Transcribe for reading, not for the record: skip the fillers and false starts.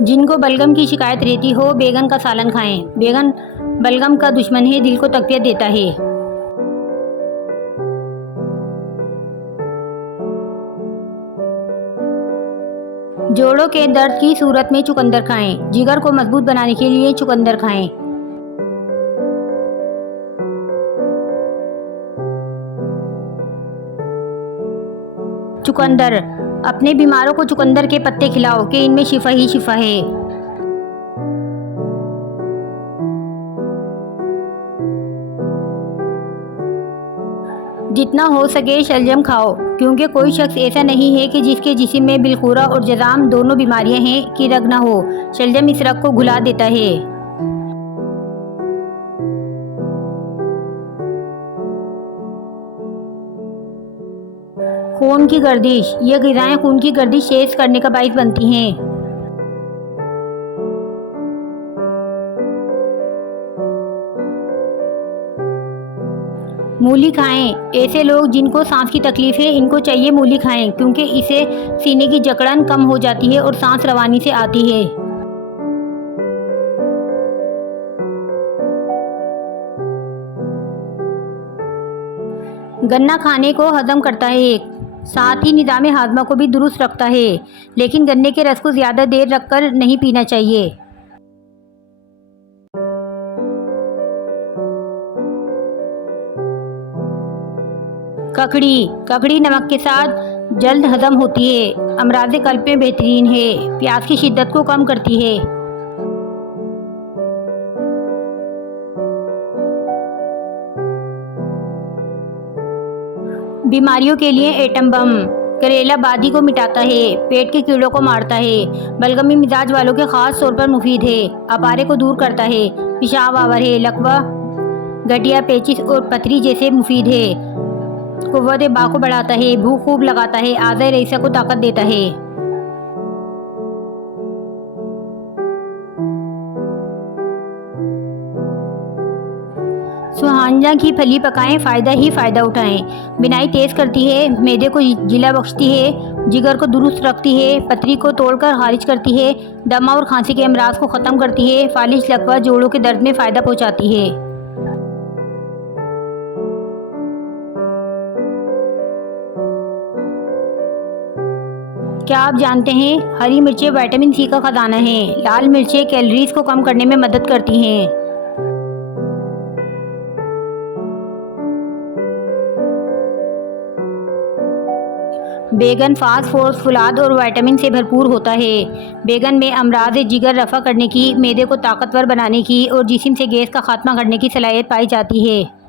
जिनको बलगम की शिकायत रहती हो बैगन का सालन खाएं। बैगन बलगम का दुश्मन है, दिल को तकवीत देता है। जोड़ों के दर्द की सूरत में चुकंदर खाएं। जिगर को मजबूत बनाने के लिए चुकंदर खाएं। चुकंदर, अपने बीमारों को चुकंदर के पत्ते खिलाओ कि इनमें शिफा ही शिफा है। जितना हो सके शलजम खाओ, क्योंकि कोई शख्स ऐसा नहीं है कि जिसके जिस्म में बिलखूरा और जज़ाम दोनों बीमारियां हैं कि रग ना हो। शलजम इस रग को घुला देता है। खून की गर्दिश, ये ग़िज़ाएं खून की गर्दिश तेज करने का बाइस बनती हैं। मूली खाएं। ऐसे लोग जिनको सांस की तकलीफ है इनको चाहिए मूली खाएं, क्योंकि इसे सीने की जकड़न कम हो जाती है और सांस रवानी से आती है। गन्ना खाने को हजम करता है, साथ ही निज़ाम हाजमा को भी दुरुस्त रखता है, लेकिन गन्ने के रस को ज़्यादा देर रखकर नहीं पीना चाहिए। ककड़ी नमक के साथ जल्द हजम होती है, अमराज़ कल्ब में बेहतरीन है, प्यास की शिद्दत को कम करती है। बीमारियों के लिए एटम बम, करेला बादी को मिटाता है, पेट के कीड़ों को मारता है, बलगमी मिजाज वालों के खास तौर पर मुफीद है, अपारे को दूर करता है, पेशाब आवर है, लकवा गठिया पेचिश और पथरी जैसे मुफीद है, कुव्वत बा को बढ़ाता है, भूख खूब लगाता है, आज़ाए रईसा को ताकत देता है। सुहांजा की फली पकाएं, फ़ायदा ही फ़ायदा उठाएं। बिनाई तेज़ करती है, मैदे को जिला बख्शती है, जिगर को दुरुस्त रखती है, पथरी को तोड़कर खारिज करती है, दमा और खांसी के अमराज को ख़त्म करती है, फालिज लकवा जोड़ों के दर्द में फ़ायदा पहुँचाती है। क्या आप जानते हैं हरी मिर्चें विटामिन सी का खजाना हैं। लाल मिर्चें कैलोरीज को कम करने में मदद करती हैं। बैगन फास्फोरस, फुलाद और विटामिन से भरपूर होता है। बैगन में अमराज जिगर रफ़ा करने की, मैदे को ताकतवर बनाने की और जिस्म से गैस का खात्मा करने की सलाहियत पाई जाती है।